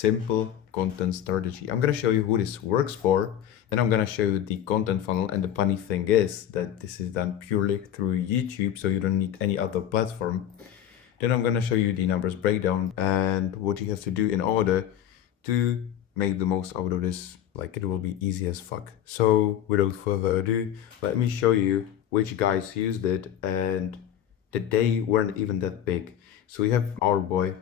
simple content strategy. I'm gonna show you who this works for. Then I'm gonna show you the content funnel. And the funny thing is that this is done purely through YouTube, so you don't need any other platform. Then I'm gonna show you the numbers breakdown and what you have to do in order to make the most out of this. Like, it will be easy as fuck. So without further ado, let me show you which guys used it and that they weren't even that big. So we have our boy,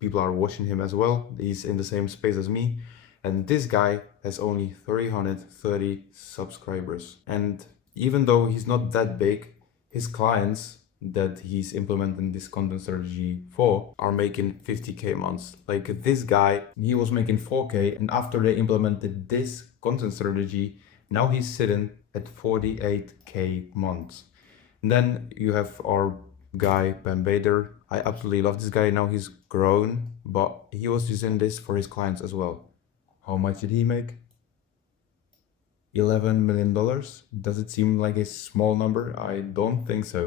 people are watching him as well. He's in the same space as me. And this guy has only 330 subscribers. And even though he's not that big, his clients that he's implementing this content strategy for are making 50k months. Like this guy, he was making 4k, and after they implemented this content strategy, now he's sitting at 48k months. And then you have our guy Ben Bader. I absolutely love this guy. Now he's grown, but he was using this for his clients as well. How much did he make? $11 million. Does it seem like a small number? I don't think so.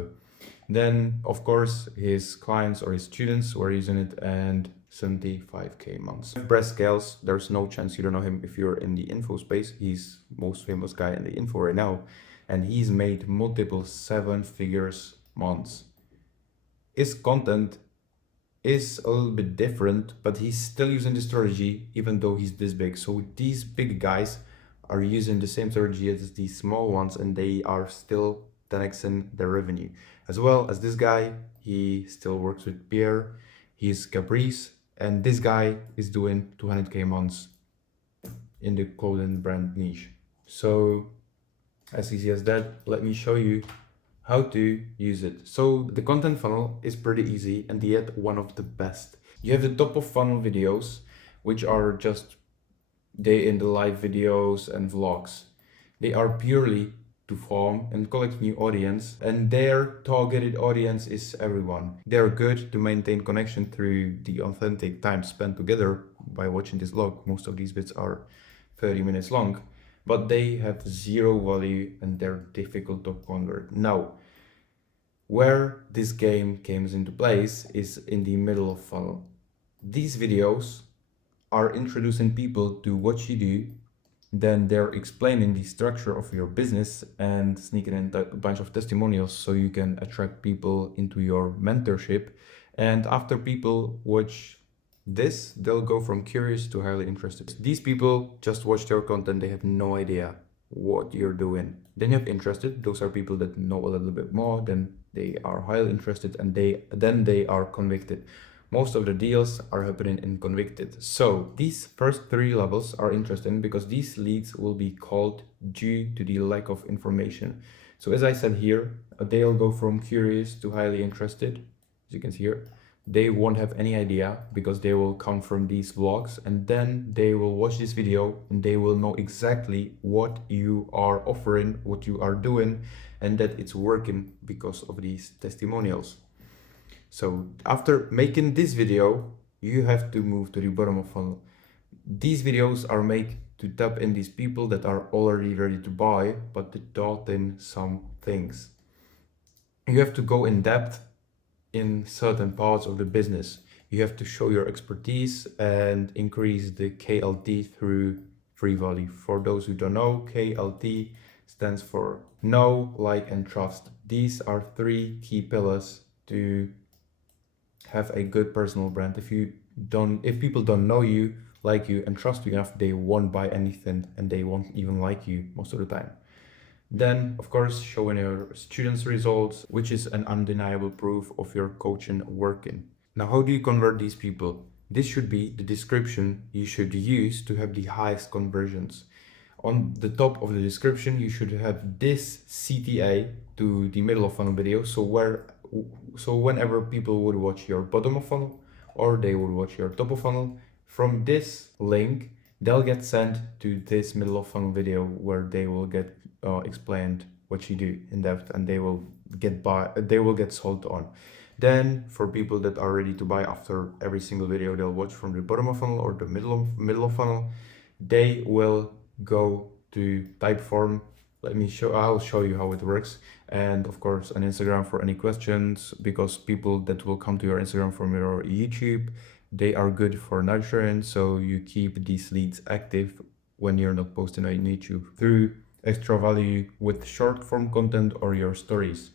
Then, of course, his clients or his students were using it, and 75k months. Brett Scales, there's no chance you don't know him if you're in the info space. He's most famous guy in the info right now, and he's made multiple 7 figures months. His content is a little bit different, but he's still using the strategy even though he's this big. So these big guys are using the same strategy as these small ones, and they are still 10xing their revenue. As well as this guy, he still works with Pierre, he's Caprice, and this guy is doing 200k months in the clothing brand niche. So as easy as that, let me show you how to use it. So the content funnel is pretty easy and yet one of the best. You have the top of funnel videos, which are just day in the life videos and vlogs. They are purely to form and collect new audience, and their targeted audience is everyone. They're good to maintain connection through the authentic time spent together by watching this vlog. Most of these bits are 30 minutes long, but they have zero value and they're difficult to convert. Now, where this game comes into place is in the middle of funnel. These videos are introducing people to what you do, then they're explaining the structure of your business and sneaking in a bunch of testimonials so you can attract people into your mentorship. And after people watch this, they'll go from curious to highly interested. These people just watch your content, they have no idea what you're doing. Then you have interested, those are people that know a little bit more, then they are highly interested, and then they are convicted. Most of the deals are happening in convicted. So these first 3 levels are interesting because these leads will be called due to the lack of information. So as I said here, they'll go from curious to highly interested. As you can see here, they won't have any idea because they will come from these vlogs, and then they will watch this video and they will know exactly what you are offering, what you are doing, and that it's working because of these testimonials. So after making this video, you have to move to the bottom of funnel. These videos are made to tap in these people that are already ready to buy, but to taught in some things. You have to go in depth in certain parts of the business. You have to show your expertise and increase the KLT through free value. For those who don't know, KLT stands for know, like, and trust. These are 3 key pillars to have a good personal brand. If people don't know you, like you, and trust you enough, they won't buy anything and they won't even like you most of the time. Then, of course, showing your students' results, which is an undeniable proof of your coaching working. Now, how do you convert these people? This should be the description you should use to have the highest conversions. On the top of the description, you should have this CTA to the middle of funnel video. So whenever people would watch your bottom of funnel or they would watch your top of funnel, from this link, they'll get sent to this middle of funnel video where they will get explained what you do in depth, and they will get sold on. Then for people that are ready to buy after every single video they'll watch from the bottom of funnel or the middle of funnel, they will go to Typeform. I'll show you how it works. And of course on Instagram for any questions, because people that will come to your Instagram from your YouTube They are good for nurturing, so you keep these leads active when you're not posting on YouTube through extra value with short form content or your stories.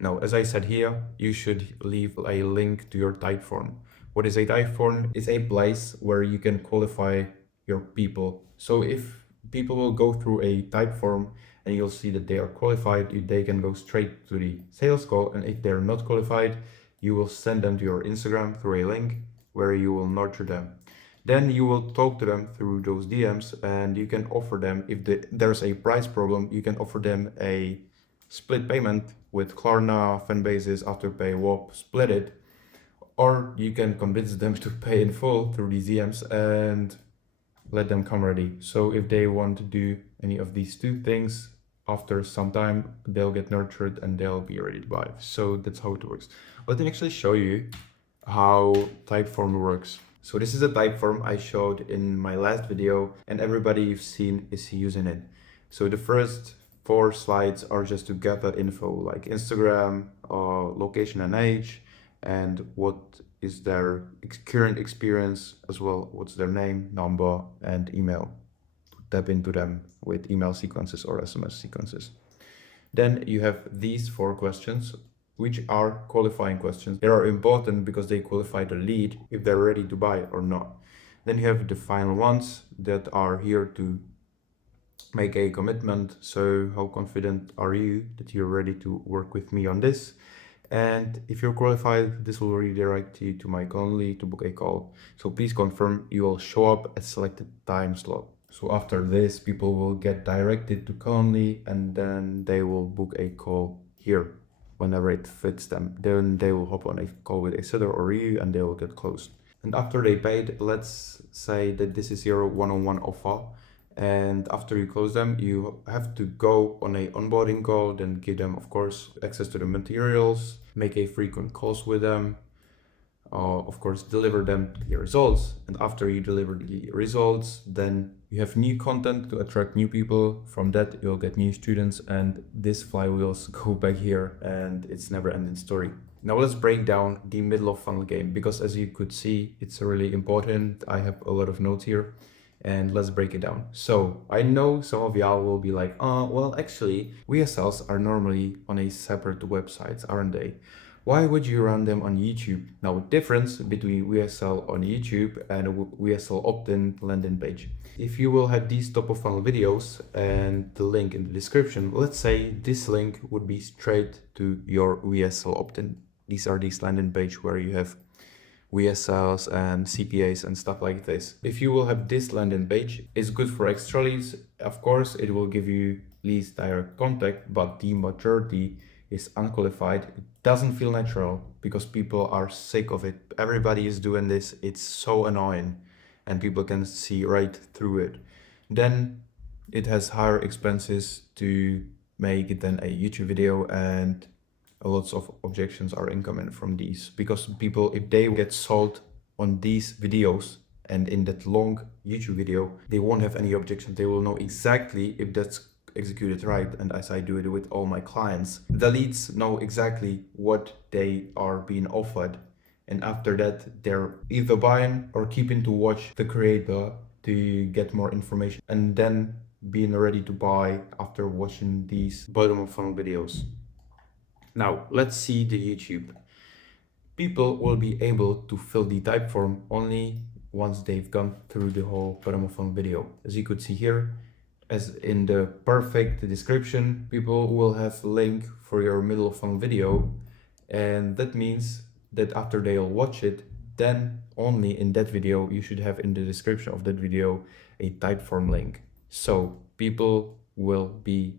Now, as I said here, you should leave a link to your type form. What is a type form? It's a place where you can qualify your people. So if people will go through a type form and you'll see that they are qualified, they can go straight to the sales call. And if they're not qualified, you will send them to your Instagram through a link where you will nurture them. Then you will talk to them through those DMs and you can offer them, if there's a price problem, you can offer them a split payment with Klarna, Fanbases, Afterpay, WOP, split it, or you can convince them to pay in full through these DMs and let them come ready. So if they want to do any of these two things, after some time, they'll get nurtured and they'll be ready to buy. So that's how it works. Let me actually show you how Typeform works. So this is a Typeform I showed in my last video and everybody you've seen is using it. So the first 4 slides are just to gather info like Instagram, location and age, and what is their current experience as well, what's their name, number, and email. Tap into them with email sequences or SMS sequences. Then you have these 4 questions, which are qualifying questions. They are important because they qualify the lead if they're ready to buy or not. Then you have the final ones that are here to make a commitment. So how confident are you that you're ready to work with me on this? And if you're qualified, this will redirect you to my Calendly to book a call. So please confirm you will show up at selected time slot. So after this, people will get directed to Calendly and then they will book a call here whenever it fits them. Then they will hop on a call with a seller or you and they will get closed. And after they paid, let's say that this is your one-on-one offer. And after you close them, you have to go on a onboarding call, then give them, of course, access to the materials, make a frequent calls with them, of course, deliver them the results. And after you deliver the results, then you have new content to attract new people. From that, you'll get new students and this flywheels go back here and it's never ending story. Now let's break down the middle of funnel game because as you could see, it's really important. I have a lot of notes here and let's break it down. So I know some of y'all will be like, well, actually, VSLs are normally on a separate website, aren't they? Why would you run them on YouTube? Now, difference between VSL on YouTube and a VSL opt-in landing page. If you will have these top of funnel videos and the link in the description, let's say this link would be straight to your VSL opt-in. These are these landing page where you have VSLs and CPAs and stuff like this. If you will have this landing page, it's good for extra leads. Of course, it will give you leads direct contact, but the majority is unqualified. It doesn't feel natural because people are sick of it. Everybody is doing this. It's so annoying and people can see right through it. Then it has higher expenses to make it than a YouTube video and lots of objections are incoming from these because people, if they get sold on these videos and in that long YouTube video, they won't have any objections. They will know exactly if that's executed right. And as I do it with all my clients, the leads know exactly what they are being offered. And after that, they're either buying or keeping to watch the creator to get more information and then being ready to buy after watching these bottom of funnel videos. Now, let's see the YouTube. People will be able to fill the type form only once they've gone through the whole bottom of funnel video. As you could see here, as in the perfect description, people will have a link for your middle of funnel video. And that means that after they'll watch it, then only in that video, you should have in the description of that video a type form link. So people will be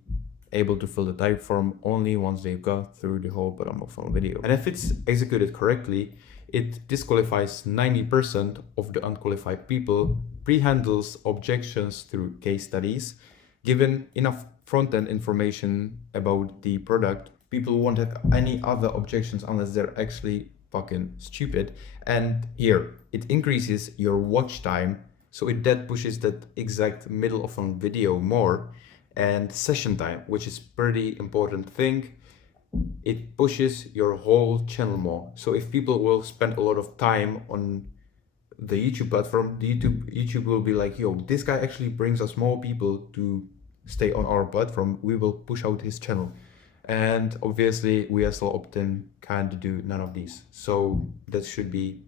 able to fill the type form only once they've got through the whole bottom of funnel video. And if it's executed correctly, it disqualifies 90% of the unqualified people, pre-handles objections through case studies, given enough front-end information about the product, people won't have any other objections unless they're actually fucking stupid. And here, it increases your watch time, so that pushes that exact middle of funnel video more. And session time, which is pretty important thing, it pushes your whole channel more. So if people will spend a lot of time on the YouTube platform, YouTube will be like, yo, this guy actually brings us more people to stay on our platform. We will push out his channel. And obviously, VSL opt-in can't do none of these. So that should be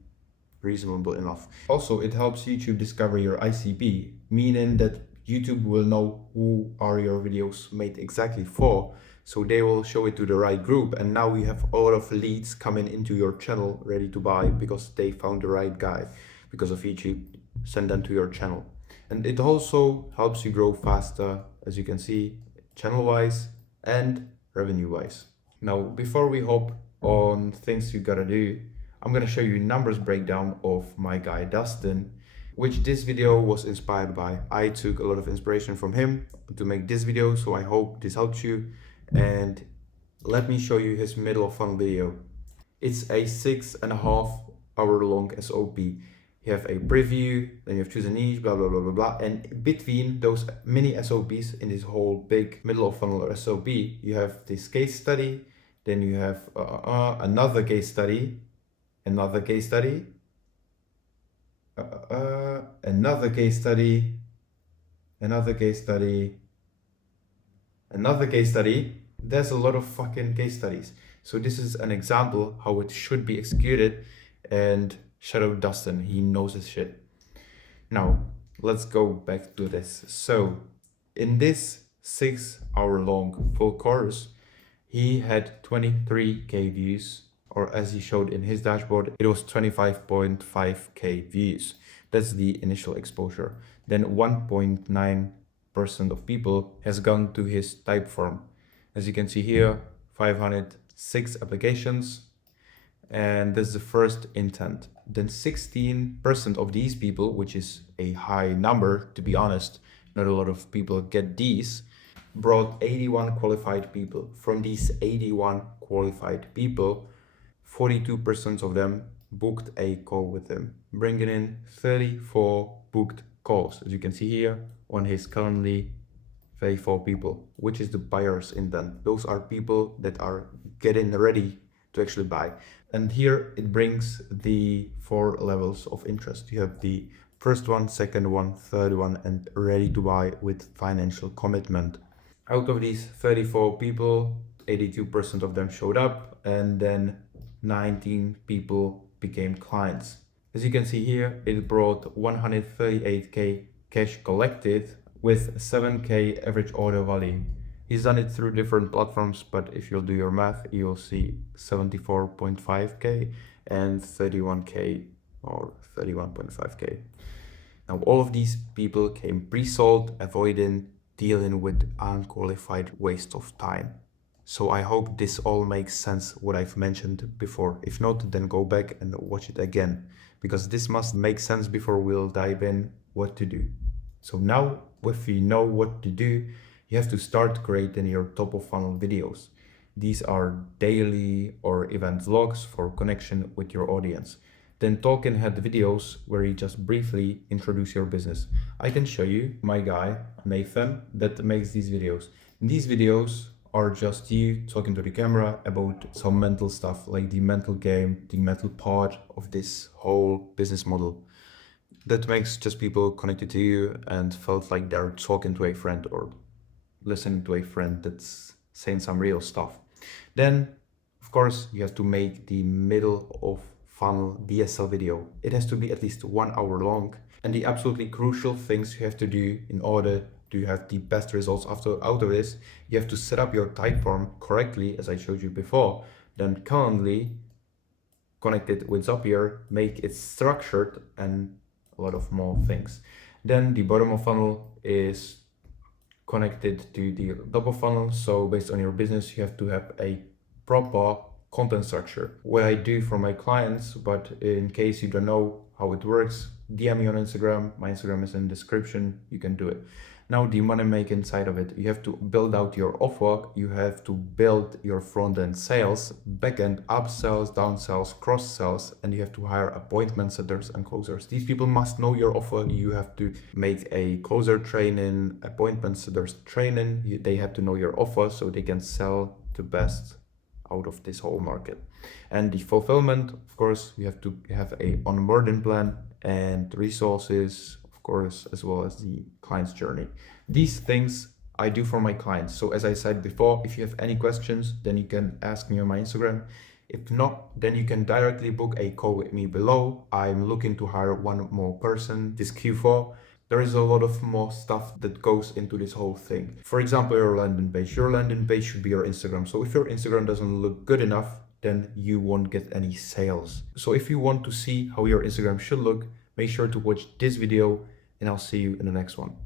reasonable enough. Also, it helps YouTube discover your ICP, meaning that YouTube will know who are your videos made exactly for. So they will show it to the right group, and now we have a lot of leads coming into your channel ready to buy because they found the right guy because of YouTube. Send them to your channel. And it also helps you grow faster, as you can see, channel wise and revenue wise. Now, before we hop on things you gotta do, I'm gonna show you numbers breakdown of my guy Dustin, which this video was inspired by. I took a lot of inspiration from him to make this video, so I hope this helps you. And let me show you his middle of funnel video. It's a 6.5 hour long SOP. You have a preview, then you have choose a niche, blah, blah, blah, blah, blah. And between those mini SOPs in this whole big middle of funnel SOP, you have this case study, then you have another case study, another case study, another case study, another case study, another case study. There's a lot of fucking case studies. So this is an example how it should be executed, and shout out Dustin, he knows his shit. Now, let's go back to this. So in this 6 hour long full course, he had 23k views, or as he showed in his dashboard, it was 25.5k views. That's the initial exposure. Then 1.9% of people has gone to his type form. As you can see here, 506 applications, and that's the first intent. Then 16% of these people, which is a high number, to be honest, not a lot of people get these, brought 81 qualified people. From these 81 qualified people, 42% of them booked a call with him, bringing in 34 booked calls. As you can see here on his currently 34 people, which is the buyer's intent. Those are people that are getting ready to actually buy. And here it brings the 4 levels of interest. You have the first one, second one, third one, and ready to buy with financial commitment. Out of these 34 people, 82% of them showed up, and then 19 people became clients. As you can see here, it brought 138k cash collected with 7k average order value. He's done it through different platforms, but if you'll do your math, you'll see 74.5k and 31k or 31.5k. Now, all of these people came pre-sold, avoiding dealing with unqualified waste of time. So I hope this all makes sense, what I've mentioned before. If not, then go back and watch it again, because this must make sense before we'll dive in what to do. So now, if you know what to do, you have to start creating your top of funnel videos. These are daily or event vlogs for connection with your audience. Then talking head videos where you just briefly introduce your business. I can show you my guy, Nathan, that makes these videos. These videos are just you talking to the camera about some mental stuff, like the mental game, the mental part of this whole business model. That makes just people connected to you and felt like they're talking to a friend or listening to a friend that's saying some real stuff. Then, of course, you have to make the middle of funnel VSL video. It has to be at least 1 hour long. And the absolutely crucial things you have to do in order to have the best results out of this, you have to set up your type form correctly, as I showed you before. Then currently connect it with Zapier, make it structured, and a lot of more things. Then the bottom of funnel is connected to the top of funnel. So based on your business, you have to have a proper content structure. What I do for my clients, but in case you don't know how it works, DM me on Instagram. My Instagram is in the description. You can do it. Now the money making side of it, you have to build out your offer. You have to build your front end sales, back end upsells, downsells, cross sells, and you have to hire appointment setters and closers. These people must know your offer. You have to make a closer training, appointment setters training. They have to know your offer so they can sell the best out of this whole market. And the fulfillment, of course, you have to have a onboarding plan and resources, of course, as well as the client's journey. These things I do for my clients. So as I said before, if you have any questions, then you can ask me on my Instagram. If not, then you can directly book a call with me below. I'm looking to hire one more person this Q4. There is a lot of more stuff that goes into this whole thing. For example, your landing page. Your landing page should be your Instagram. So if your Instagram doesn't look good enough, then you won't get any sales. So if you want to see how your Instagram should look, make sure to watch this video and I'll see you in the next one.